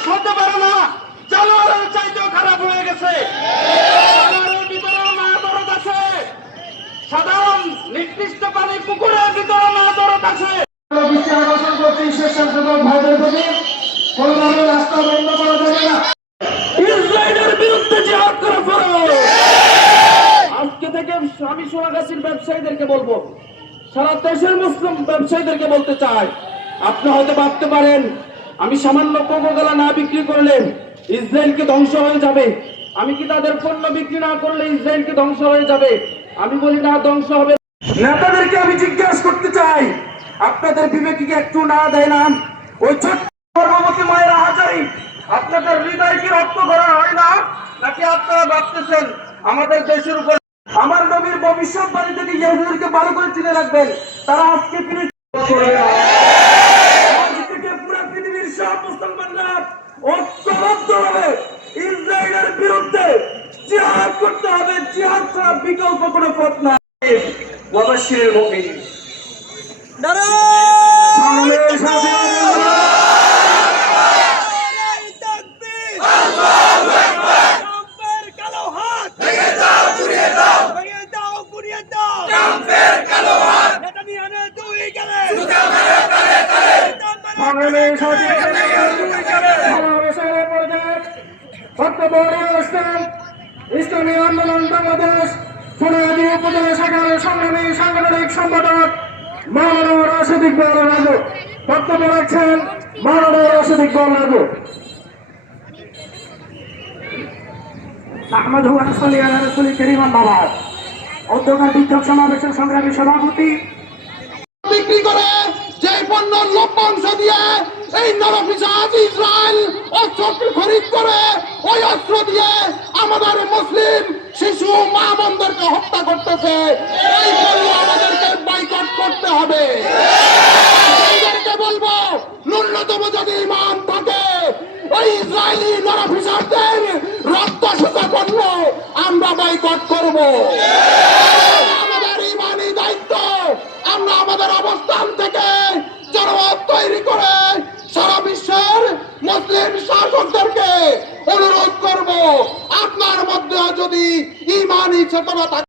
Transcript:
মানুষ হতে পারে না, জানোয়ারের চাইতেও খারাপ হয়ে গেছে। জানোয়ারের ভিতরে না দরদ আছে, সাধারণ নিকৃষ্ট পানি পুকুরের ভিতরে না দরদ আছে। দৃষ্টি আকর্ষণ করছি স্বেচ্ছাসেবক ভাইদের প্রতি, কোনোভাবে রাস্তা বন্ধ করা যাবে না। ইসরায়েলের বিরুদ্ধে জিহাদ করা ফরজ। আজকে থেকে আমি সোনাগাছির ব্যবসায়ীদেরকে বলবো, সারা দেশের মুসলিম ব্যবসায়ীদেরকে বলতে চাই, আপনি হয়তো ভাবতে পারেন আমি সামান্য কোকোকোলা না বিক্রি করলে ইসরায়েলকে ধ্বংস হয়ে যাবে, আমি কি তাদের পণ্য বিক্রি না করলে ইসরায়েলকে ধ্বংস হয়ে যাবে? আমি বলি না, ধ্বংস হবে। নেতাদেরকে আমি জিজ্ঞাসা করতে চাই, আপনাদের বিবেকে কি একটু না দেয় না? ওই ছোট্ট গর্ভবতী মায়ের আহাজারি আপনাদের হৃদয় কি রক্ত করা হয় না? নাকি আপনারা ভাবতেছেন আমাদের দেশের উপর? আমার নবীর ভবিষ্যৎবাণী থেকে ইহুদিদেরকে ভালো করে চিনে রাখবেন, তারা আজকে ফিরে করবে না। আজ থেকে পুরো পৃথিবীর সব মুসলমানরা ঐক্যবদ্ধভাবে ইসরায়েলের বিরুদ্ধে জিহাদ করতে হবে। জিহাদ ছাড়া বিকল্প কোনো পথ নাই। ওয়াবাশশিরিল মুমিনিন। ইসলামী আন্দোলন বাংলাদেশ সোনাগাজী উপজেলা শাখার সংগ্রামী সাংগঠনিক সম্পাদক মাওলানা রাশেদ ইকবাল রাজু বক্তব্য রাখছেন। মাওলানা রাশেদ ইকবাল রাজু। আহমদুল্লাহ রাসূলি আলা রাসূলি কারীম বাবার অধ্যক্ষের বিক্ষোভ সমাবেশের সংগ্রামী সভাপতি বিক্রি করে যে পণ্য লভ্যাংশ দিয়ে এই নরপিশাচ ইসরায়েল অস্ত্র খরিদ করে, ওই অস্ত্র দিয়ে আমাদের মুসলিম শিশু মা বোনদেরকে হত্যা করতেছে। এই পণ্য আমাদেরকে বয়কট করতে হবে। আমাদেরকে বলবো, ন্যূনতম যদি ইমান থাকে, ওই ইসরায়েলি নরপিশাচদের রক্ত শুষা পণ্য আমরা বয়কট করব। আমাদের ইমানি দায়িত্ব, আমরা আমাদের অবস্থান থেকে জনমত তৈরি করে সারা বিশ্বের মুসলিম শাসকদেরকে অনুরোধ করব, আপনার মধ্যে যদি ইমানি চেতনা থাকে